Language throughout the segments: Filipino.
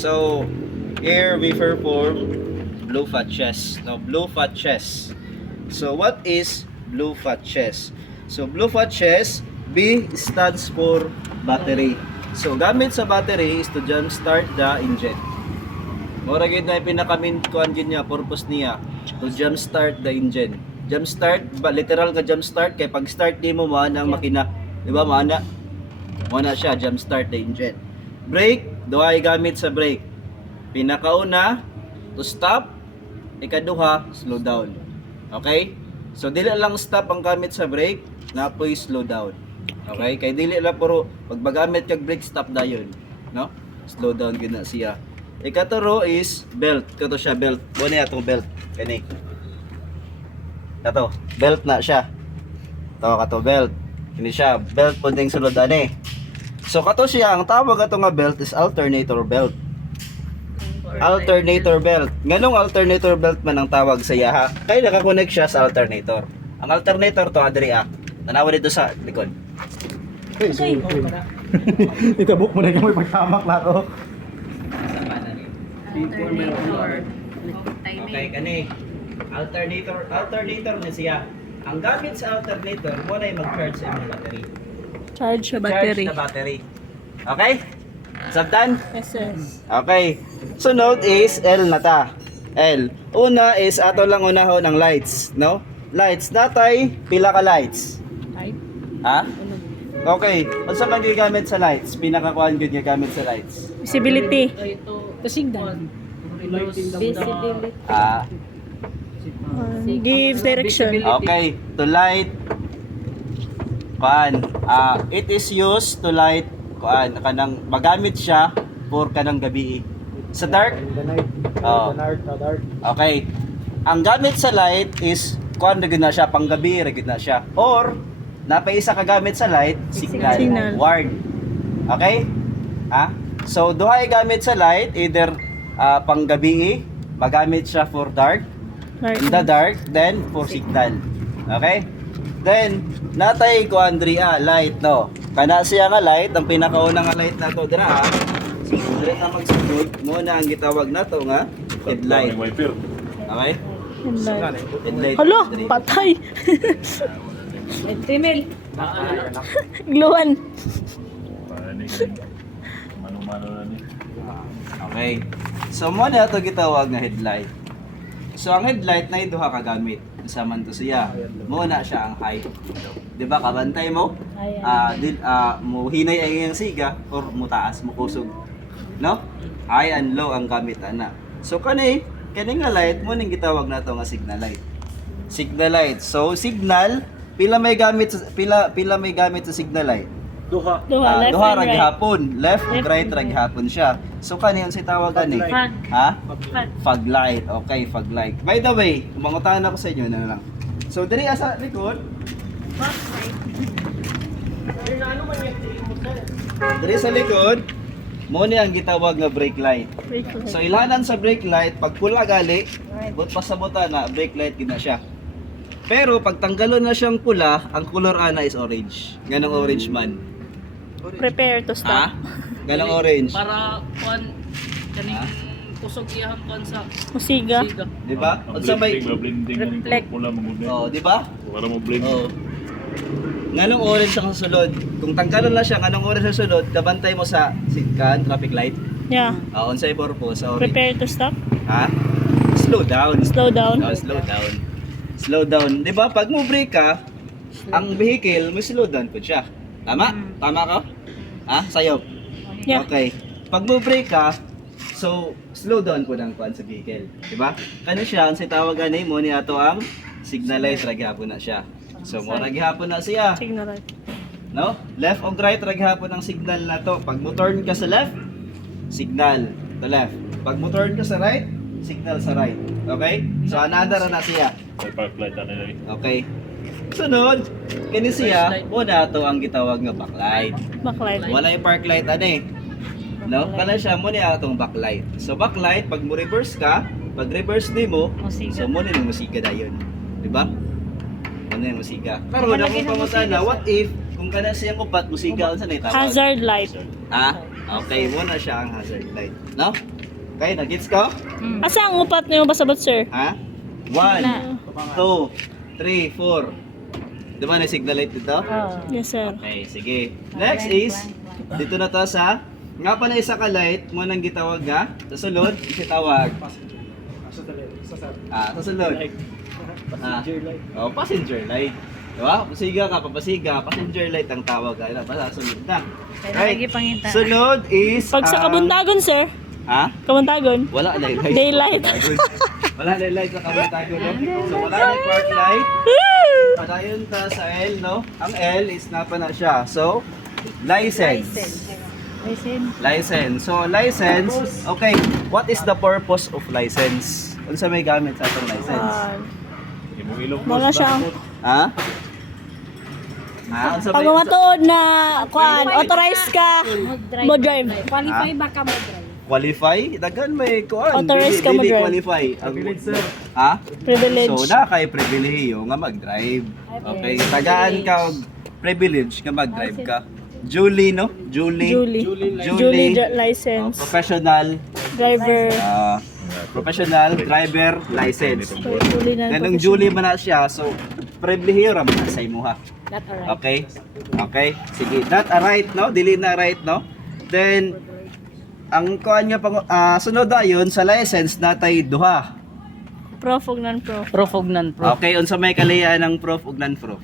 So here we perform blue fat chest. Now blue fat chest. So what is blue fat chest? So blue fat chest, B stands for battery. So gamit sa battery is to jump start the engine. Mura gid na pinaka-main kuan gid niya, purpose niya to jump start the engine. Jump start, literal ka jump start kay pag start di mo maana ang makina, di ba maana? Maana siya jump start the engine. Brake, duha gamit sa brake. Pinakauna to stop, ikaduha slow down. Okay? So dili lang stop ang gamit sa brake, napoy slow down. Okay? Kay dili lang puro pag magamit kag brake stop dayon, no? Slow down gyud na siya. Ikaturo is belt. Kato siya belt. Buo niya itong belt. Kani. Kato. Belt na siya. Kato belt. Hindi siya. Belt po ding sulod ani. So kato siya. Ang tawag ato nga belt is alternator belt. Alternator belt. Nganong alternator belt man ang tawag sa iya ha? Kaya nakakonect siya sa alternator. Ang alternator to adiri tanawa dito sa likod. Okay. Itabok mo na yung may pagtamak na ako. Okay, kani. Alternator na siya. Ang gamit sa alternator, mo na yung mag-charge sa imong battery. Charge sa battery. Charge na battery. Okay? Sabtan? Yes, yes. Okay. Sunod is L na ta. L. Una is ato lang unahon ang lights, no? Lights natay pila ka lights. Right. Ha? Okay. Unsa man gigamit sa lights? Pinakakuan gyud gigamit sa lights. Visibility. The signal. Visibility. Gives direction. Okay, to light kuan. It is used to light kuan kanang magamit siya for kanang gabi. Sa dark? The night. Oh. The dark. Okay. Ang gamit sa light is kuan ra gyud na siya panggabi ra gyud na siya. Or napaisa ka gamit sa light, signal, Signal. ward. Okay? So duha gamit sa light either panggabi, magamit siya for dark. In the dark, then for signal. Okay? Then, natay ko Andrea, light, no? Kana siya nga light, ang pinakaunang nga light nato dira, so, dire na magsunod, muna ang gitawag nato nga headlight. Okay? Headlight. Hala, patay. Female. Gluan. Okay. So, muna ito gitawag nga headlight. So, ang headlight na duha ka gamit. Kasaman to siya. Muna siya ang high. Di ba? Kabantay mo? Mo hinay ang iyang siga or mo taas, mo kusog. No? High and low ang gamit ana. So kani nga light mo ning gitawag nato nga signal light. Signal light. So signal pila may gamit sa signal light? Duha. Left Duha and ra right. gihapon, left ug Left right and ra right. gihapon siya. So kani ang tawag ani? Fog. Ha? Fog. Fog light. Okay, fog light. By the way, mangutan ako sa inyo na lang. So diri sa likod, diri sa likod, mo ni ang gitawag nga brake light. Brake light. So ilanan sa brake light, pag pula gali, but pasabutan na brake light gina siya. Pero pag tanggalon na siyang pula, ang color ana is orange. Ganong orange man. Prepare to Ha? stop. Ganong orange. Para kuan kaning kusog iyang kuan sa Musiga. siga. Di ba? Unsa may Reflect. Oh, di ba? Para mo blend. Oh. Nganong orange ang sulod? Kung tanggalon na siya, nganong orange ang sulod, kabantay mo sa sikan, traffic light. Yeah. Unsay purpose sa orange? Prepare to stop. Ha? Slow down. Slow down. Oh, slow down. Slow down. 'Di ba? Pag mo brake ka, ang vehicle mo slow down po siya. Tama? Tama ka? Ha? Sayop. Yeah. Okay. Pag mo brake ka, so slow down po ng kuan sa vehicle, 'di ba? Kano siya ang tawag ani mo ni ato ang signal light ra gyapon na siya. So mo ra gyapon na siya. Signal light. No? Left o right ra gyapon ang signal na to. Pag mo turn ka sa left, signal to left. Pag mo turn ka sa right, signal sa right. Okay? So another na siya. May park light na nila. Okay. Sunod, kini siya, una to ang gitawag nga backlight. Backlight. Wala yung park light ani. No? Kana siya mo ni atong backlight. So backlight pag mo reverse ka, pag reverse nimo, so mo ni musika dayon. Di ba? Ano yung musika? Karon ako pamutan na, what if kung kana siyang upat musika unsa na itawag? Hazard light. Ha? Okay, muna siya ang hazard light. No? Okay, nagets ko? Asa ang upat niyo basabot, sir? Ha? 1, 2, 3, 4. Di ba na signal light dito? Yes, sir. Okay, sige. Next is, dito na to sa, nga pa na isa ka light, mo nang gitawag nga, sa sulod, isitawag. Sa sulod. Passenger light. Diba? Pasiga ka, papasiga, passenger light ang tawag. Ay, basta sunod na. Right. Sunod is... Pag sa kabuntagon, sir. Ha? Kabuntagon. Wala na light. Daylight. Wala na light sa kabuntagon. No? So, wala na park light. Padayon ta sa L, no? Ang L is napa na siya. So, license. License. So, license. Okay, what is the purpose of license? Kung sa may gamit sa itong license? Wala siya. Ha? Unsa Pag may- matuod na kuan, authorized ka mo drive. Qualify ba ka mo drive? Qualify? Daghan may kuan. Authorized ka Dili mag-drive. qualify. Ha? Privilege. So, na kay pribilehiyo nga mag-drive. Okay, tagaan ka og privilege nga mag-drive ka. Julie, no? Julie. Julie license. Professional. Driver. Professional driver license. So, Julie na. Ganong Julie man na siya, so pribilehiyo ra man na sa imuha. Not alright. Okay? Okay? Sige, not a right, no? Dili na right, no? Then, ang kuan nga pang sunod ayon sa license natay duha. Prof ug non-prof. Prof ug non-prof. Okay, unsa may kalayan ng prof ug non-prof?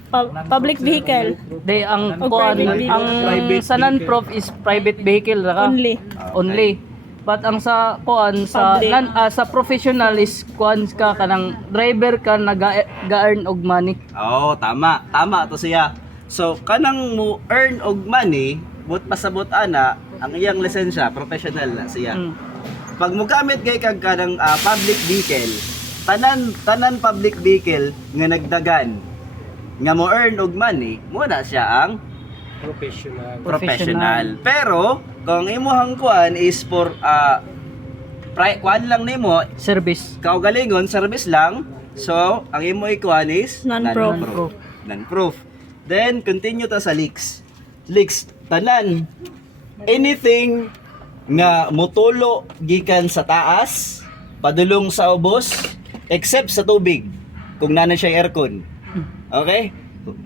Public vehicle. Day ang O kuan, private vehicle. ang Private sa non-prof is private vehicle ra ka. Only. Only. But ang sa kuan sa Public. sa professional is kuan ka kanang driver ka nag-earn og money. Oo, tama. Tama to siya. So, kanang mo earn og money, but pasabot ana, ang iyang lisensya, professional na siya. Pag mo gamit kay kag kanang public vehicle, tanan public vehicle nga nagdagan nga mo earn og money, mo na siya ang professional. Pero kung imuhang kuan is for kuan lang nimo, Service. kaugalingon service lang. So, ang imo ikuan is Non-prof. Non-prof. Then continue ta sa leaks. Leaks tanan anything nga motulo gikan sa taas, padulong sa ubos, except sa tubig kung nana siya aircon. Okay?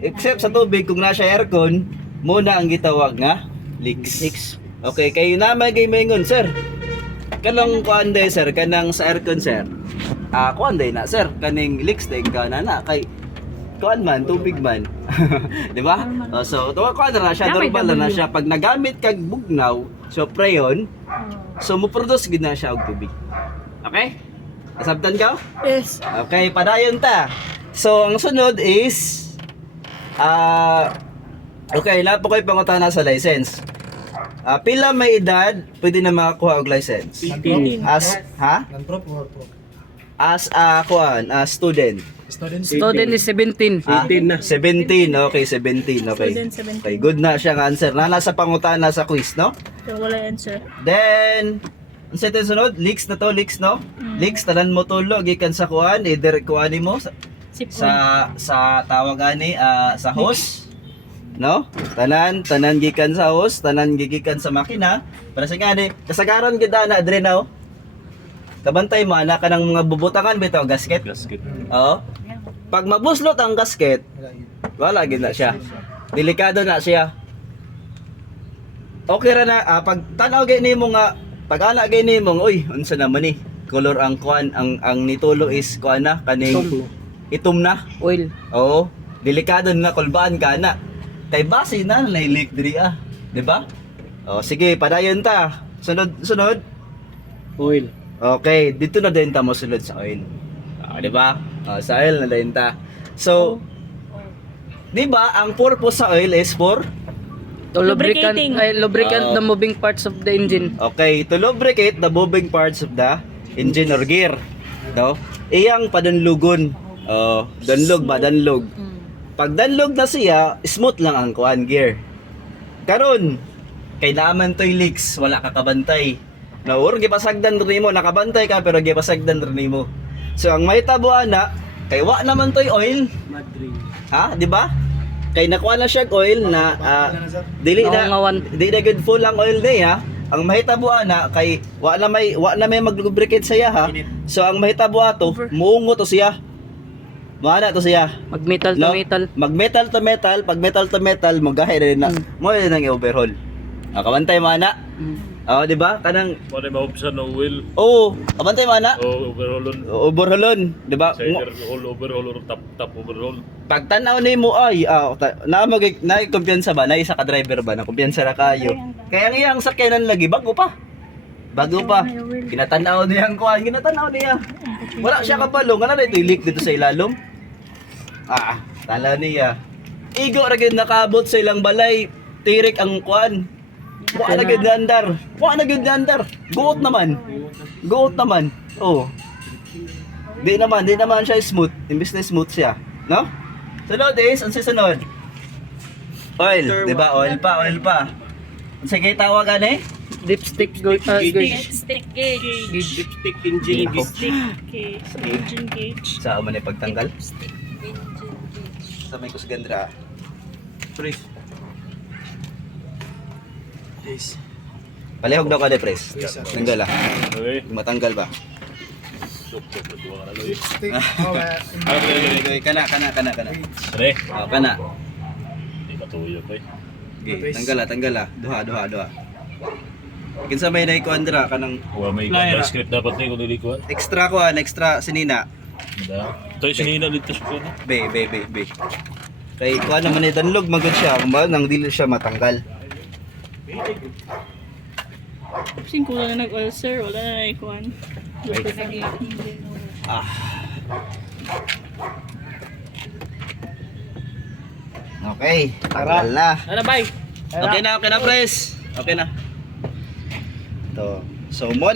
Except sa tubig kung nana siya aircon, muna ang gitawag nga leaks. Okay, kayo na may maingon, sir. Kanang kuan day, sir, kanang sa aircon, sir. Kuan day na, sir, kaning leaks day ka na kay kuan man, tubig man. Di ba? So, kuan na siya, normal na siya. Pag nagamit kag bugnaw, so preyon, so mo-produce gid na siya og tubig. Okay? Nasabtan ka? Yes. Okay, padayon ta. So, ang sunod is okay, lahat po kayo pangutana sa license. Pila may edad pwede na makakuha og license? 18. As student. Student is 17. 17 okay, 17, okay. Student 17. Okay, good na siya ang answer. Nasa pangutana sa quiz, no? So, wala answer. Then, ang sa sunod, leaks na to, leaks, no? Leaks, tanan mo tulo, gikan sa kuan, either kuan mo sa tawag ani sa hose, no? Tanan gikan sa hose, tanan gikan sa makina. Para sa gani, kasagaran gid na adre na. Kabantay mo ana kanang mga bubutangan bitaw gasket. Oo. Pag mabuslot ang gasket, wala gid na siya. Delikado na siya. Okay ra na pag tanaw gay nimo nga pag ana gay nimo, uy, unsa naman ni? Color ang kuan ang nitulo is kuan na kaning itom na. Oil. Oo. Delikado na kulbaan ka na. Kay base na leak diri di ba? Oh, sige, padayon ta. Sunod. Oil. Okay, dito na din ta mo sulod sa oil. Di ba? Sa oil na din ta. So, di ba, ang purpose sa oil is for To lubricant, Lubricating. lubricant the moving parts of the engine. okay, to lubricate the moving parts of the engine or gear. No? Iyang padanlugon. Danlog. Pag danlog na siya, smooth lang ang kuan gear. Karon, kay naaman toy leaks, wala ka kabantay. Na or gipasagdan rin mo, nakabantay ka pero gipasagdan rin mo. So ang may tabuan na, kay wa naman toy oil. Ha, di ba? Kay nakuha na siya oil na dili na Naungawan. good full ang oil day ha. ang mahitabo ana kay wa na may mag-lubricate saya ha. So ang mahitabo ato, muungo to siya. Mana to siya. Mag-metal to No? metal. Mag-metal to metal, pag metal to metal, magahe rin na. Mo rin ang overhaul. Kabantay mana. Oh, di ba? Kanang Wala maubsan ng wheel. oh, kabantay mana. O overhaulon. Overhaulon, di ba? Sider overhaul or top overhaul. Pag tanaw nimo ay na kumpiyansa ba na isa ka driver ba na kumpiyansa ra kayo. Kaya ang iyang sakyanan lagi bago pa. Bago pa. Kinatanaw niya ang kuan, kinatanaw niya. Wala siya kapalo, nga na ito leak dito sa ilalom. Tala niya. Igo ra gyud nakabot sa ilang balay, tirik ang kuan. Wa na gyud andar. Wa na gyud andar. Guot naman. Guot naman. Oh. Di naman siya smooth. Imbis na smooth siya, no? Sunod is, ang susunod? Oil, di ba? Oil pa. Sige, tawagan eh. Dipstick gauge. Stick gauge. Dipstick engine. Stick gauge. Engine gauge. Sa man ay pagtanggal. Stick engine gauge. Sa may kusgandra. Pres. Palihog daw ka de, pres. Tanggal ah. Okay. Matanggal ba? Suk-suk na duwa ka na loy. Stick. Okay, kana. Sane. Kana. Hindi matuyo ko eh. Okay, tanggal ah. Duha. Kinsa may nay kuandra kanang Huwag may ganda script dapat na kung nilikuan. extra sinina. Ito yung sinina dito sa kuno. Be. Kay kuan naman ni danlog magud siya, kumbaga nang dili siya matanggal. Sin ko na nag-oil sir, wala na ikuan. Okay, tanggal na. Ano bye? Okay na, pres. Okay na. To. So mo